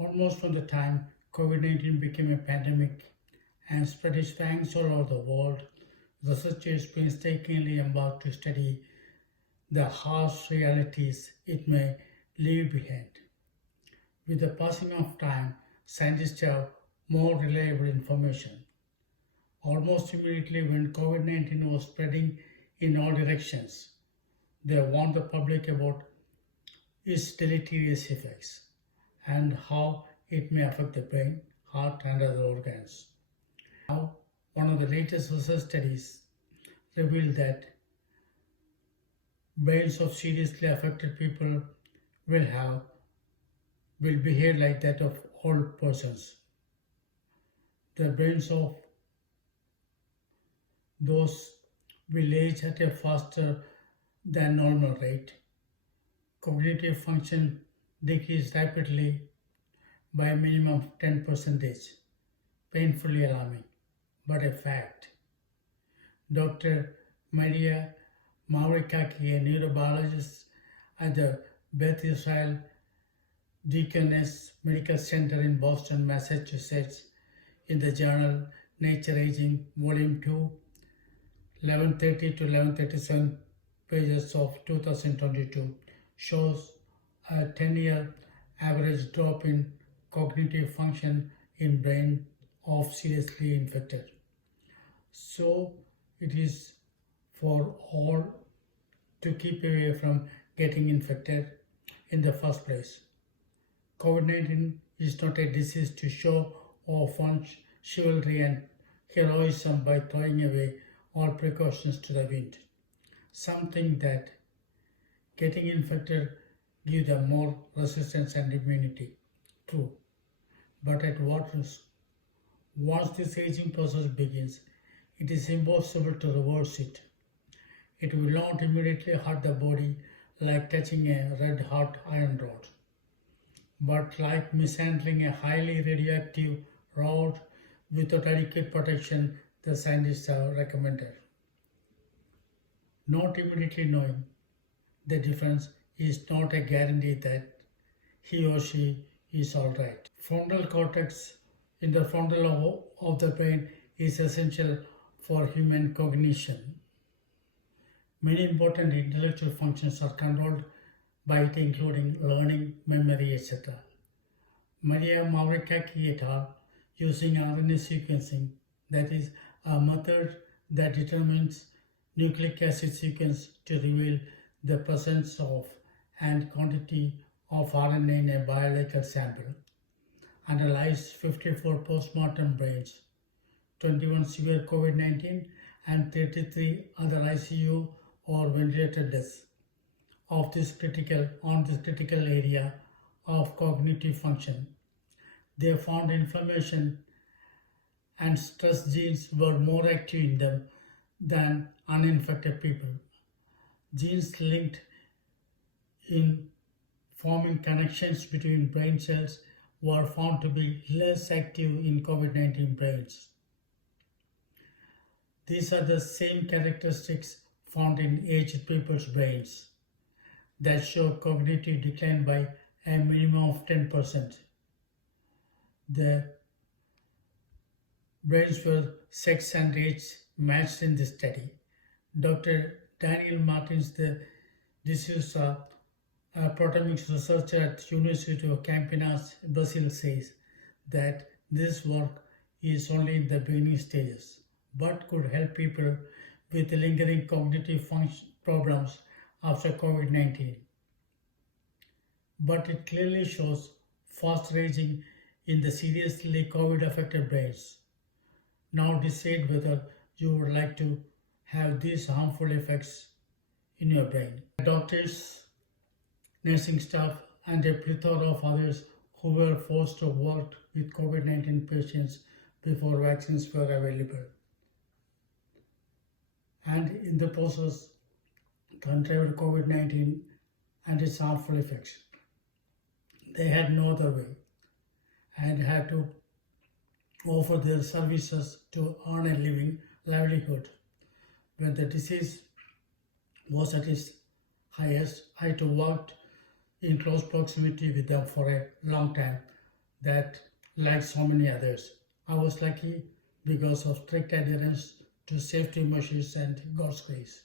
Almost from the time COVID-19 became a pandemic and spread its fangs all over the world, researchers painstakingly embarked to study the harsh realities it may leave behind. With the passing of time, scientists have more reliable information. Almost immediately when COVID-19 was spreading in all directions, they warned the public about its deleterious effects and how it may affect the brain, heart, and other organs. Now, one of the latest research studies revealed that brains of seriously affected people will behave like that of old persons. The brains of those will age at a faster than normal rate. Cognitive function decreases rapidly by a minimum of 10%, painfully alarming, but a fact. Dr. Maria Mavrikaki, a neurobiologist at the Beth Deaconess Medical Center in Boston, Massachusetts, in the journal NatureAging, Volume 2, 1130 to 1137 pages of 2022, shows a 10-year average drop in cognitive function in brain of seriously infected. So it is for all to keep away from getting infected in the first place. COVID-19 is not a disease to show off on chivalry and heroism by throwing away all precautions to the wind. Something that getting infected gives them more resistance and immunity. True. But at what risk? Once this aging process begins, it is impossible to reverse it. It will not immediately hurt the body like touching a red-hot iron rod, but like mishandling a highly radioactive rod without adequate protection the scientists have recommended. Not immediately knowing the difference is not a guarantee that he or she is alright. Frontal cortex in the frontal lobe of the brain is essential for human cognition. Many important intellectual functions are controlled by it, including learning, memory, etc. Maria Mavrikaki et al., using RNA sequencing, that is, a method that determines nucleic acid sequence to reveal the presence of and quantity of RNA in a biological sample, analyzed 54 postmortem brains, 21 severe COVID-19 and 33 other ICU or ventilator deaths on this critical area of cognitive function. They found inflammation and stress genes were more active in them than uninfected people. Genes linked in forming connections between brain cells were found to be less active in COVID-19 brains. These are the same characteristics found in aged people's brains that show cognitive decline by a minimum of 10%. The brains were sex and age matched in this study. Dr. Daniel Martins de Souza, a proteomics researcher at University of Campinas, Brazil, says that this work is only in the beginning stages, but could help people with lingering cognitive function problems after COVID-19. But it clearly shows fast aging in the seriously COVID-affected brains. Now decide whether you would like to have these harmful effects in your brain. Doctors, nursing staff, and a plethora of others who were forced to work with COVID-19 patients before vaccines were available, and in the process contrived COVID-19 and its harmful effects. They had no other way and had to offer their services to earn a livelihood. When the disease was at its highest, I too worked in close proximity with them for a long time. that, like so many others, I was lucky because of strict adherence to safety measures and God's grace.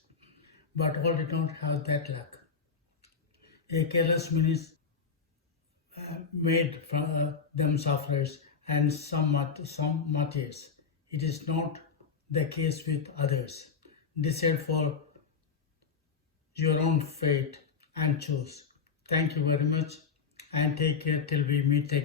But all did not have that luck. A careless minute made them sufferers and some martyrs. It is not the case with others. Decide for your own fate and choose. Thank you very much and take care till we meet again.